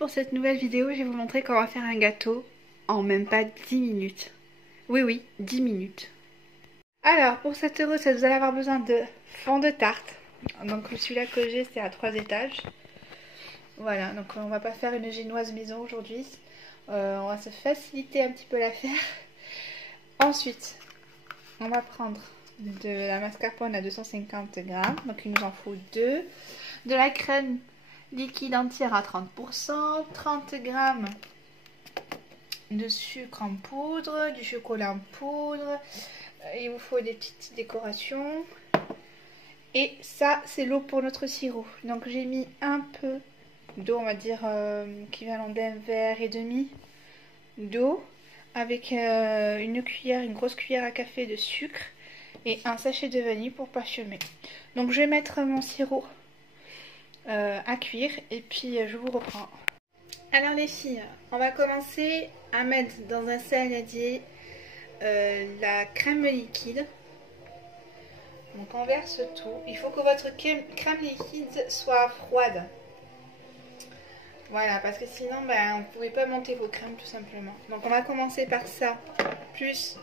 pour cette nouvelle vidéo, je vais vous montrer comment faire un gâteau en même pas 10 minutes. Oui, 10 minutes. Alors, pour cette recette, vous allez avoir besoin de fond de tarte. Donc celui-là que j'ai, c'est à 3 étages. Voilà, donc on va pas faire une génoise maison aujourd'hui. On va se faciliter un petit peu l'affaire. Ensuite, on va prendre de la mascarpone à 250 grammes. Donc il nous en faut 2. De la crème liquide entière à 30%, 30 grammes de sucre en poudre, du chocolat en poudre, il vous faut des petites décorations et ça c'est l'eau pour notre sirop. Donc j'ai mis un peu d'eau, on va dire équivalent d'un verre et demi d'eau avec une grosse cuillère à café de sucre et un sachet de vanille pour parfumer. Donc je vais mettre mon sirop à cuire et puis je vous reprends. Alors les filles, on va commencer à mettre dans un saladier la crème liquide. Donc on verse tout. Il faut que votre crème liquide soit froide. Voilà, parce que sinon vous ne pouvez pas monter vos crèmes tout simplement. Donc on va commencer par ça, plus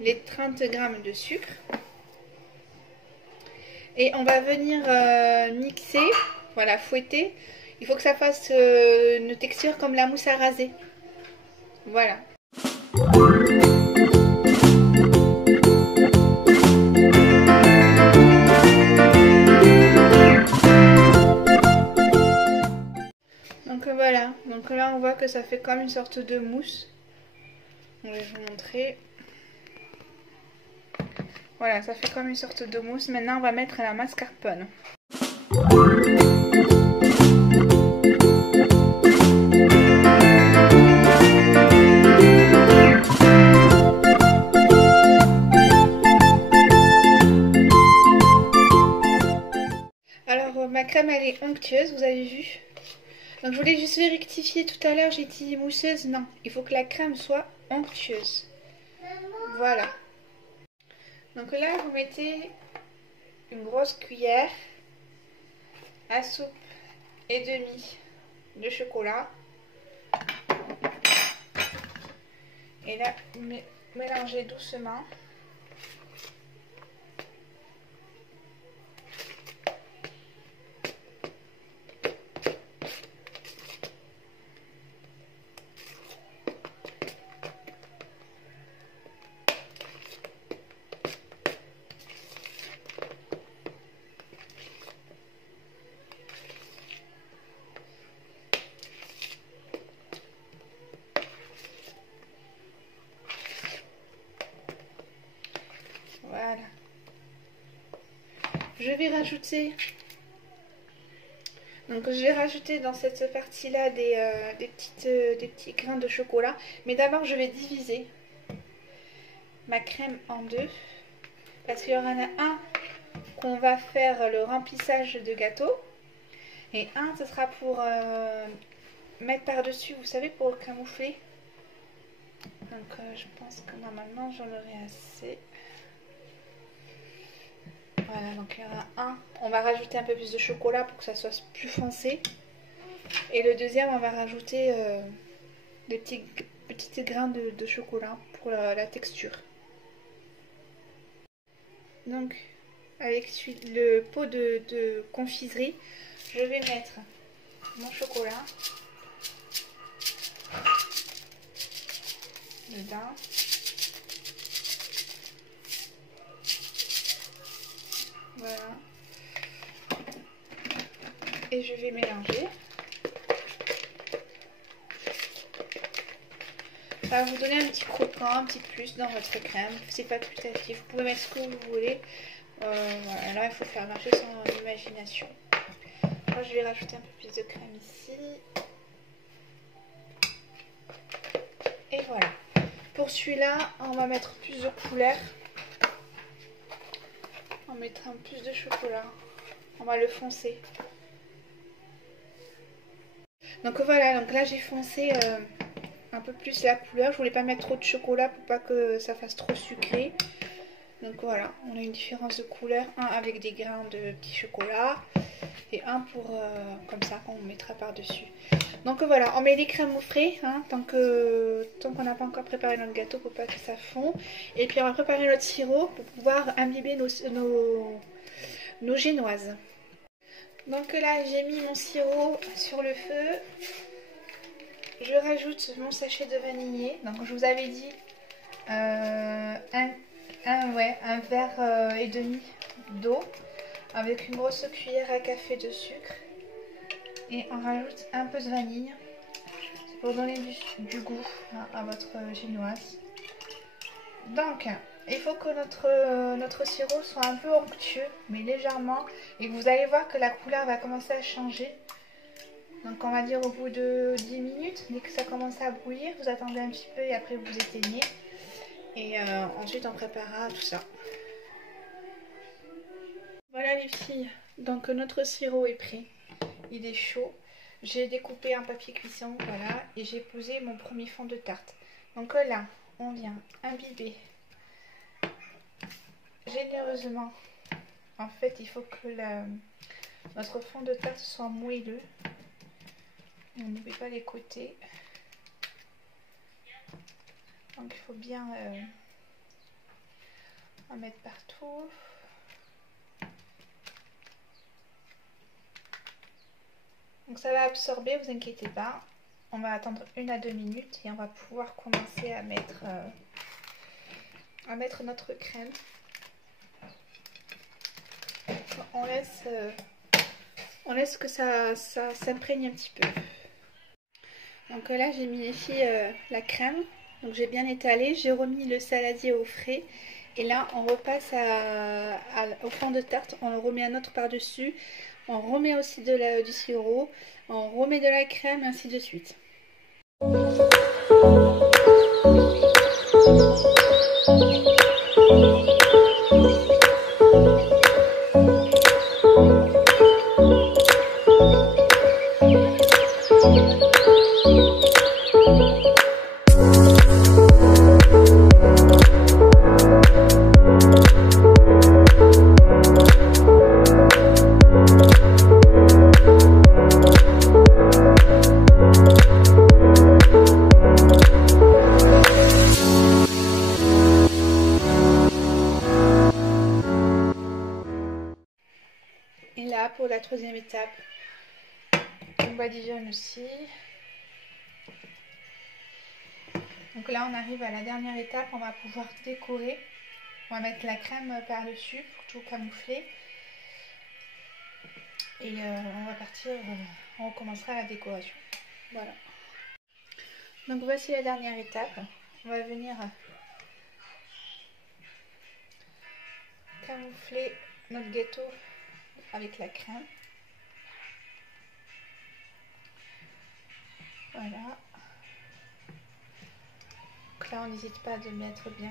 les 30 grammes de sucre. Et on va venir mixer, voilà, fouetter. Il faut que ça fasse une texture comme la mousse à raser. Voilà. Donc voilà. Donc là on voit que ça fait comme une sorte de mousse. Je vais vous montrer. Voilà, ça fait comme une sorte de mousse. Maintenant on va mettre la mascarpone. Alors ma crème elle est onctueuse, vous avez vu. Donc je voulais juste rectifier tout à l'heure, j'ai dit mousseuse, non. Il faut que la crème soit onctueuse. Voilà. Donc là vous mettez une grosse cuillère à soupe et demi de chocolat. Et là, mélangez doucement. Voilà. Je vais rajouter, dans cette partie-là des petits grains de chocolat. Mais d'abord, je vais diviser ma crème en deux. Parce qu'il y en a un qu'on va faire le remplissage de gâteau. Et un, ce sera pour mettre par-dessus, vous savez, pour camoufler. Donc je pense que normalement, j'en aurai assez. Voilà, donc il y en a un. On va rajouter un peu plus de chocolat pour que ça soit plus foncé. Et le deuxième, on va rajouter des petits grains de chocolat pour la texture. Donc, avec le pot de confiserie, je vais mettre mon chocolat dedans. Voilà. Et je vais mélanger. Ça va vous donner un petit croquant, un petit plus dans votre crème. C'est facultatif. Vous pouvez mettre ce que vous voulez. Voilà. Là, il faut faire marcher son imagination. Moi, je vais rajouter un peu plus de crème ici. Et voilà. Pour celui-là, on va mettre plus de couleur. On mettra un peu plus de chocolat. On va le foncer. Donc voilà, donc là j'ai foncé un peu plus la couleur. Je voulais pas mettre trop de chocolat pour pas que ça fasse trop sucré. Donc voilà, on a une différence de couleur, un avec des grains de petit chocolat et un pour comme ça qu'on mettra par dessus. Donc voilà, on met les crèmes au frais hein, tant qu'on n'a pas encore préparé notre gâteau pour pas que ça fond. Et puis on va préparer notre sirop pour pouvoir imbiber nos génoises. Donc là j'ai mis mon sirop sur le feu. Je rajoute mon sachet de vanillé. Donc je vous avais dit un verre et demi d'eau avec une grosse cuillère à café de sucre. Et on rajoute un peu de vanille pour donner du goût hein, à votre génoise. Donc il faut que notre sirop soit un peu onctueux, mais légèrement, et que vous allez voir que la couleur va commencer à changer. Donc on va dire au bout de 10 minutes, dès que ça commence à bouillir, vous attendez un petit peu et après vous éteignez. Et ensuite on préparera tout ça. Voilà les filles, donc notre sirop est prêt, il est chaud. J'ai découpé un papier cuisson, voilà, et j'ai posé mon premier fond de tarte. Donc là, on vient imbiber généreusement. En fait, il faut que notre fond de tarte soit moelleux. On n'oublie pas les côtés. Donc il faut bien en mettre partout. Donc ça va absorber, vous inquiétez pas. On va attendre 1 à 2 minutes et on va pouvoir commencer à mettre notre crème. On laisse que ça s'imprègne un petit peu. Donc là j'ai mis les filles la crème. Donc j'ai bien étalé, j'ai remis le saladier au frais. Et là on repasse au fond de tarte, on le remet un autre par-dessus. On remet aussi du sirop, on remet de la crème, ainsi de suite. Et là, pour la troisième étape, on badigeonne aussi. Donc là, on arrive à la dernière étape, on va pouvoir décorer. On va mettre la crème par-dessus pour tout camoufler. Et on va partir, on recommencera la décoration. Voilà. Donc voici la dernière étape. On va venir camoufler notre gâteau avec la crème. Voilà. Donc là on n'hésite pas de mettre bien.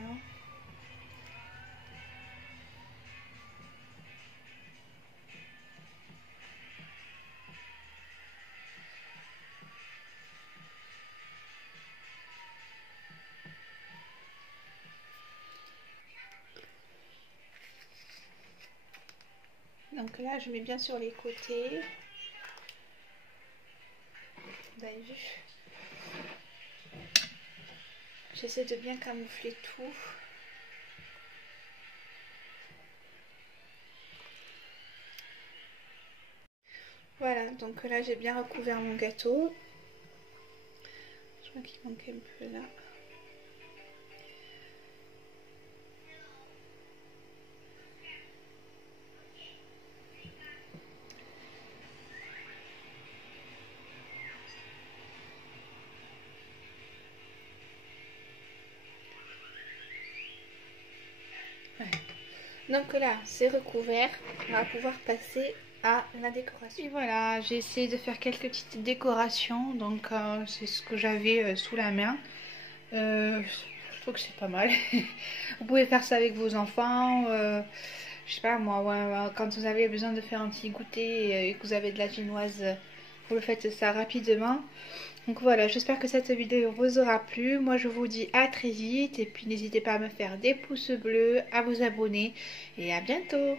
Donc là je mets bien sur les côtés. Vous avez vu? J'essaie de bien camoufler tout. Voilà, donc là j'ai bien recouvert mon gâteau. Je crois qu'il manque un peu là. Donc là, c'est recouvert. On va pouvoir passer à la décoration. Et voilà, j'ai essayé de faire quelques petites décorations. Donc c'est ce que j'avais sous la main. Je trouve que c'est pas mal. Vous pouvez faire ça avec vos enfants. Je sais pas moi, quand vous avez besoin de faire un petit goûter et que vous avez de la génoise vous le faites ça rapidement. Donc voilà, j'espère que cette vidéo vous aura plu. Moi je vous dis à très vite et puis n'hésitez pas à me faire des pouces bleus, à vous abonner et à bientôt.